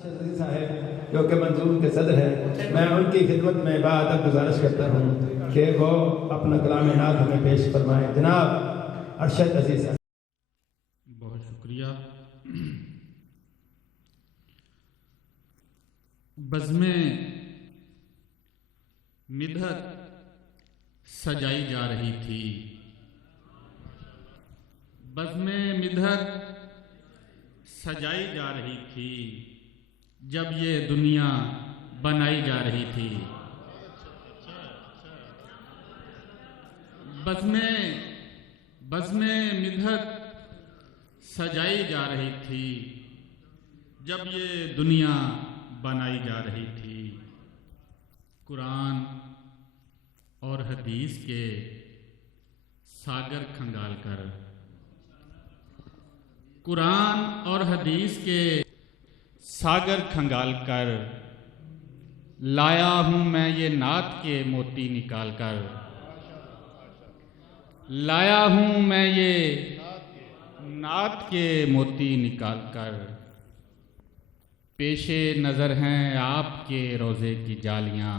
साहब जो कि मंजूर के सदर है, मैं उनकी खिदमत में बात गुजारिश करता हूँ कि वो अपना कलाम नात हमें पेश फरमाएं। जनाब अरशद अजीज साहब। बहुत शुक्रिया। बज़्मे मिदहत सजाई जा रही थी, बज़्मे मिदहत सजाई जा रही थी जब ये दुनिया बनाई जा रही थी। बज़्मे मिदहत सजाई जा रही थी जब ये दुनिया बनाई जा रही थी। कुरान और हदीस के सागर खंगाल कर, कुरान और हदीस के सागर खंगाल कर लाया हूँ मैं ये नात के मोती निकाल कर, लाया हूँ मैं ये नात के मोती निकाल कर। पेशे नज़र हैं आपके रोज़े की जालियाँ,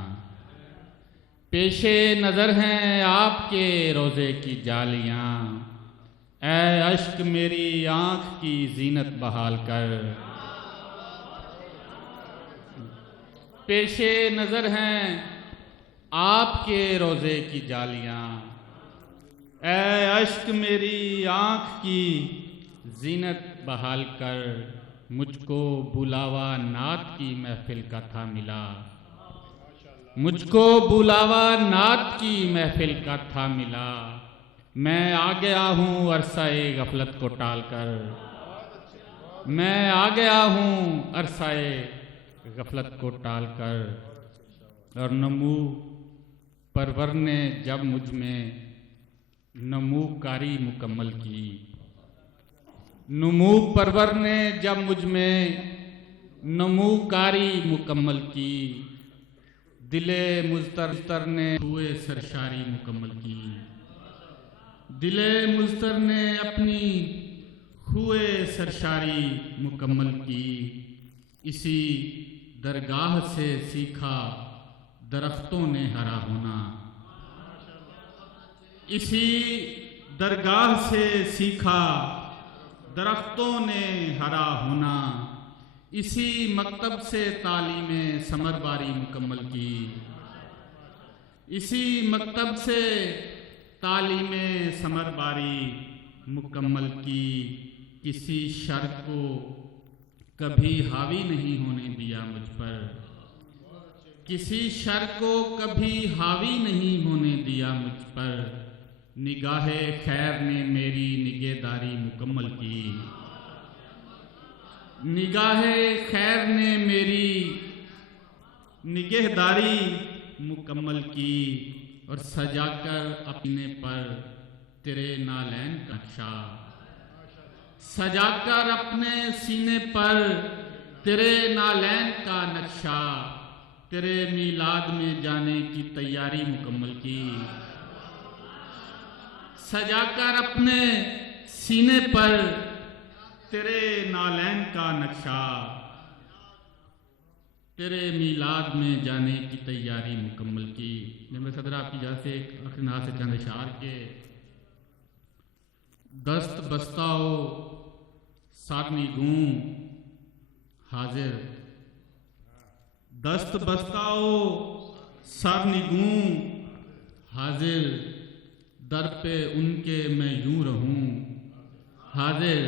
पेशे नज़र हैं आपके रोज़े की जालियाँ। ऐ अश्क मेरी आँख की जीनत बहाल कर, पेशे नज़र हैं आपके रोज़े की जालियाँ। ऐ अश्क मेरी आँख की जीनत बहाल कर, मुझको बुलावा नात की महफिल का था मिला, मुझको बुलावा नात की महफिल का था मिला। मैं आ गया हूँ अरसाए गफलत को टाल कर, मैं आ गया हूँ अरसाए गफलत को टाल कर। और नमू परवर ने जब मुझ में नमूकारी मुकम्मल की, नमू परवर ने जब मुझ में नमूकारी मुकम्मल की। दिले मुज़तर ने हुए सरशारी मुकम्मल की, दिले मुज़तर ने अपनी हुए सरशारी मुकम्मल की। इसी दरगाह से सीखा दरख्तों ने हरा होना, इसी दरगाह से सीखा दरख्तों ने हरा होना। इसी मकतब से तालीम समरबारी मुकम्मल की, इसी मकतब से तालीम समरबारी मुकम्मल की। किसी शर को कभी हावी नहीं होने दिया मुझ पर, किसी शर को कभी हावी नहीं होने दिया मुझ पर। निगाहे खैर ने मेरी निगहदारी मुकम्मल की, निगाहे खैर ने मेरी निगहदारी मुकम्मल की। और सजाकर अपने पर तेरे नालैन का नक्शा, सजाकर अपने सीने पर तेरे नालैन का नक्शा। तेरे मीलाद में जाने की तैयारी मुकम्मल की, सजाकर अपने सीने पर तेरे नालैन का नक्शा। तेरे मीलाद में जाने की तैयारी मुकम्मल की। जनाब सदर आपकी इजाज़त से एक अखनार से चंद इशार के दस्त बस्ताओ सागनी गूं हाजिर, दस्त बस्ताओ सागनी गूं हाजिर। दर पे उनके मैं यूं रहूं हाजिर,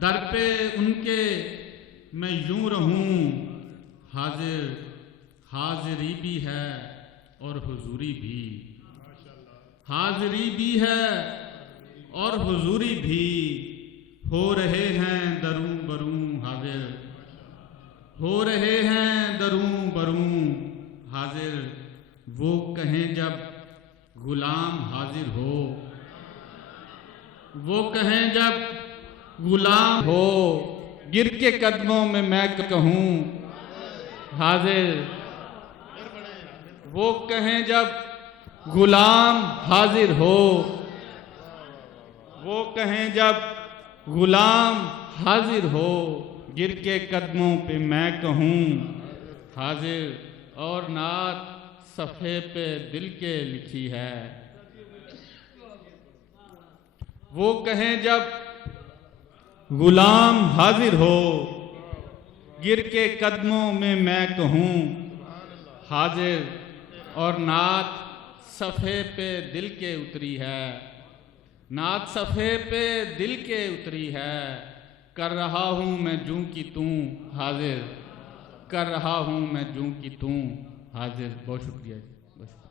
दर पे उनके मैं यूं रहूं हाजिर। हाजिरी भी है और हुजूरी भी, हाजिरी भी है और हुजूरी भी। हो रहे हैं दरूं बरूं हाजिर, हो रहे हैं दरूं बरूं हाजिर। वो कहें जब गुलाम हाजिर हो, वो कहें जब गुलाम हो। गिर के कदमों में मैं कहूँ हाजिर, वो कहें जब गुलाम हाजिर हो, वो कहें जब गुलाम हाजिर हो। गिर के कदमों पे मैं कहूँ हाजिर, और नात सफ़े पे दिल के लिखी है। वो कहें जब गुलाम हाजिर हो, गिर के कदमों में मैं कहूँ हाजिर, और नात सफ़े पे दिल के उतरी है। नात सफ़े पे दिल के उतरी है। कर रहा हूँ मैं जूं की तूं हाजिर, कर रहा हूँ मैं जूं की तूं हाजिर। बहुत शुक्रिया जी, बहुत शुक्रिया।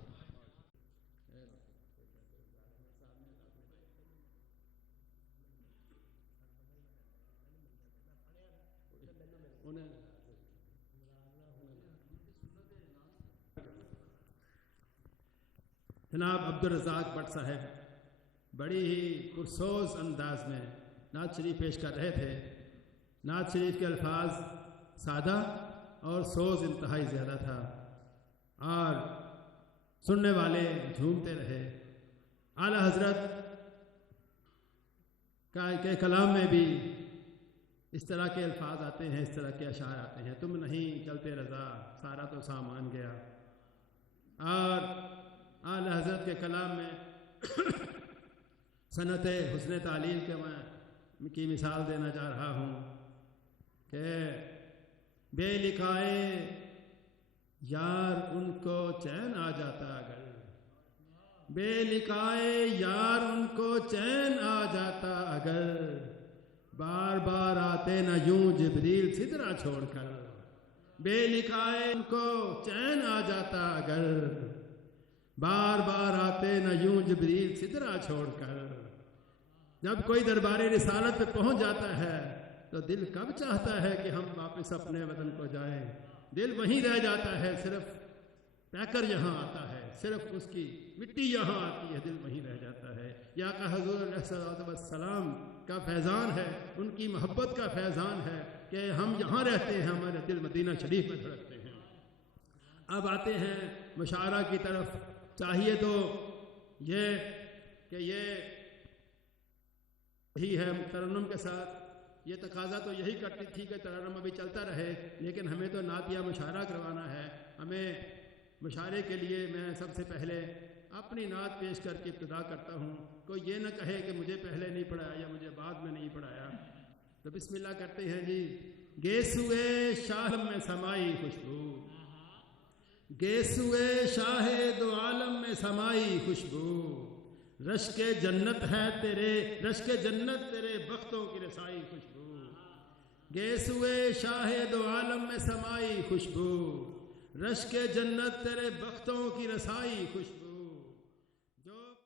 जनाब अब्दुल रज़ाक भट्ट साहब बड़ी ही पुरसोज अंदाज में नात शरीफ पेश कर रहे थे। नात शरीफ के अल्फाज सादा और सोज इंतहाई ज़्यादा था और सुनने वाले झूमते रहे। आला हजरत के कलाम में भी इस तरह के अल्फाज आते हैं, इस तरह के अशार आते हैं। तुम नहीं चलते रज़ा सारा तो सामान गया। और आला हजरत के कलाम में सनत हुस्न तालील के मैं की मिसाल देना चाह रहा हूँ कि बेलिखाए यार उनको चैन आ जाता अगर, बेलिखाए यार उनको चैन आ जाता अगर, बार बार आते न यूं जिब्रील सिदरा छोड़कर। बेलिखाए उनको चैन आ जाता अगर, बार बार आते न यूं जिब्रील सिदरा छोड़कर। जब कोई दरबारे रिसालत पे पहुंच जाता है तो दिल कब चाहता है कि हम वापस अपने वतन को जाएं। दिल वहीं रह जाता है, सिर्फ पैकर यहाँ आता है, सिर्फ उसकी मिट्टी यहाँ आती है, दिल वहीं रह जाता है। या का हजूर अलैहिस्सलाम का फैज़ान है, उनकी मोहब्बत का फैज़ान है कि हम यहाँ रहते हैं, हमारे दिल मदीना शरीफ में धड़कते हैं। अब आते हैं मुशारा की तरफ। चाहिए तो ये कि ये ही है तरन्नुम के साथ, ये तकाजा तो यही करती थी कि तरन्नुम अभी चलता रहे, लेकिन हमें तो नातिया मुशारा करवाना है। हमें मुशारे के लिए मैं सबसे पहले अपनी नात पेश करके इब्तिदा करता हूँ। कोई ये न कहे कि मुझे पहले नहीं पढ़ाया या मुझे बाद में नहीं पढ़ाया। तो बिस्मिल्लाह करते हैं जी। गेसुए शाह में समाई खुशबू, गेसुए शाहे दो आलम में समाई खुशबू, रश के जन्नत है तेरे, रश के जन्नत तेरे बख्तों की रसाई खुशबू। गेसुए शाहे दो आलम में समाई खुशबू, रश के जन्नत तेरे बख्तों की रसाई खुशबू।